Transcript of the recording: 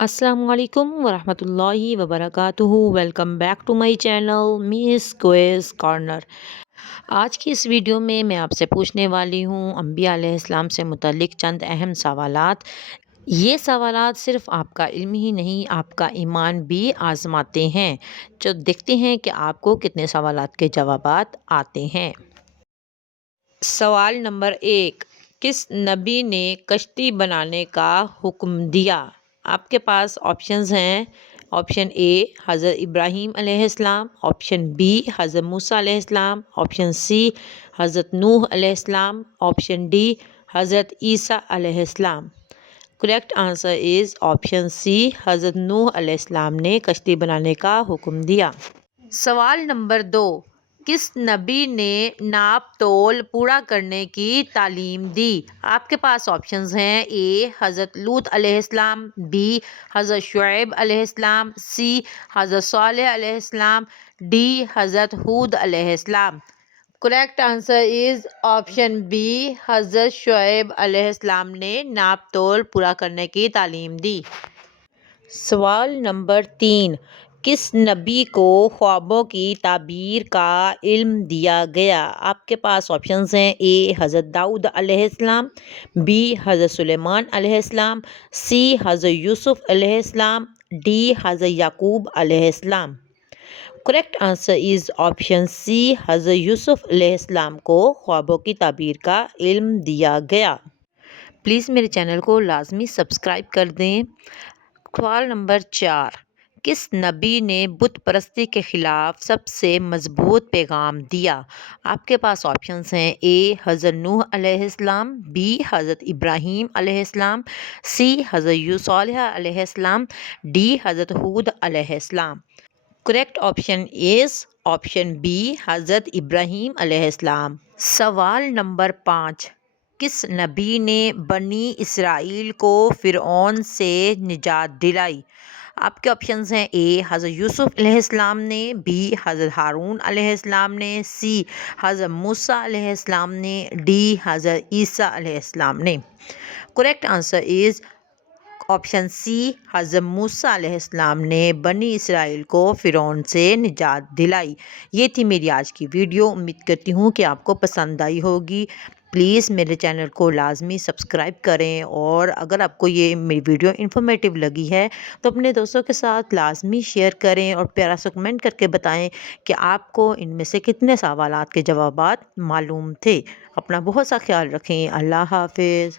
السلام علیکم ورحمۃ اللہ وبرکاتہ۔ Welcome back to my channel Miss Quiz Corner. آج کی اس ویڈیو میں آپ سے پوچھنے والی ہوں انبیاء علیہ السلام سے متعلق چند اہم سوالات۔ یہ سوالات صرف آپ کا علم ہی نہیں، آپ کا ایمان بھی آزماتے ہیں۔ جو دیکھتے ہیں کہ آپ کو کتنے سوالات کے جوابات آتے ہیں۔ سوال نمبر 1، کس نبی نے کشتی بنانے کا حکم دیا؟ آپ کے پاس آپشنز ہیں۔ آپشن اے حضرت ابراہیم علیہ السلام، آپشن بی حضرت موسیٰ علیہ السلام، آپشن سی حضرت نوح علیہ السلام، آپشن ڈی حضرت عیسیٰ علیہ السلام۔ Correct answer is option C, حضرت نوح علیہ السلام نے کشتی بنانے کا حکم دیا۔ سوال نمبر 2، کس نبی نے ناپ تول پورا کرنے کی تعلیم دی؟ آپ کے پاس آپشنز ہیں۔ اے حضرت لوط علیہ السلام، بی حضرت شعیب علیہ السلام، سی حضرت صالح علیہ السلام، ڈی حضرت ہود علیہ السلام۔ Correct answer is option B, حضرت شعیب علیہ السلام نے ناپ تول پورا کرنے کی تعلیم دی۔ سوال نمبر 3، کس نبی کو خوابوں کی تعبیر کا علم دیا گیا؟ آپ کے پاس آپشنز ہیں۔ اے حضرت داؤد علیہ السلام، بی حضرت سلیمان علیہ السلام، سی حضرت یوسف علیہ السلام، ڈی حضرت یعقوب علیہ السلام۔ Correct answer is option C, حضرت یوسف علیہ السلام کو خوابوں کی تعبیر کا علم دیا گیا۔ پلیز میرے چینل کو لازمی سبسکرائب کر دیں۔ سوال نمبر 4، کس نبی نے بت پرستی کے خلاف سب سے مضبوط پیغام دیا؟ آپ کے پاس آپشنز ہیں۔ اے حضرت نوح علیہ السلام، بی حضرت ابراہیم علیہ السلام، سی حضرت صالح علیہ السلام، ڈی حضرت ہود علیہ السلام۔ Correct option is option B, حضرت ابراہیم علیہ السلام۔ سوال نمبر 5، کس نبی نے بنی اسرائیل کو فرعون سے نجات دلائی؟ آپ کے آپشنز ہیں۔ اے حضرت یوسف علیہ السلام نے، بی حضرت ہارون علیہ السلام نے، سی حضرت موسیٰ علیہ السلام نے، ڈی حضرت عیسیٰ علیہ السلام نے۔ Correct answer is option C, حضرت موسیٰ علیہ السلام نے بنی اسرائیل کو فرعون سے نجات دلائی۔ یہ تھی میری آج کی ویڈیو۔ امید کرتی ہوں کہ آپ کو پسند آئی ہوگی۔ پلیز میرے چینل کو لازمی سبسکرائب کریں، اور اگر آپ کو یہ میری ویڈیو انفارمیٹیو لگی ہے تو اپنے دوستوں کے ساتھ لازمی شیئر کریں، اور پیارا سا کمنٹ کر کے بتائیں کہ آپ کو ان میں سے کتنے سوالات کے جوابات معلوم تھے۔ اپنا بہت سا خیال رکھیں۔ اللہ حافظ۔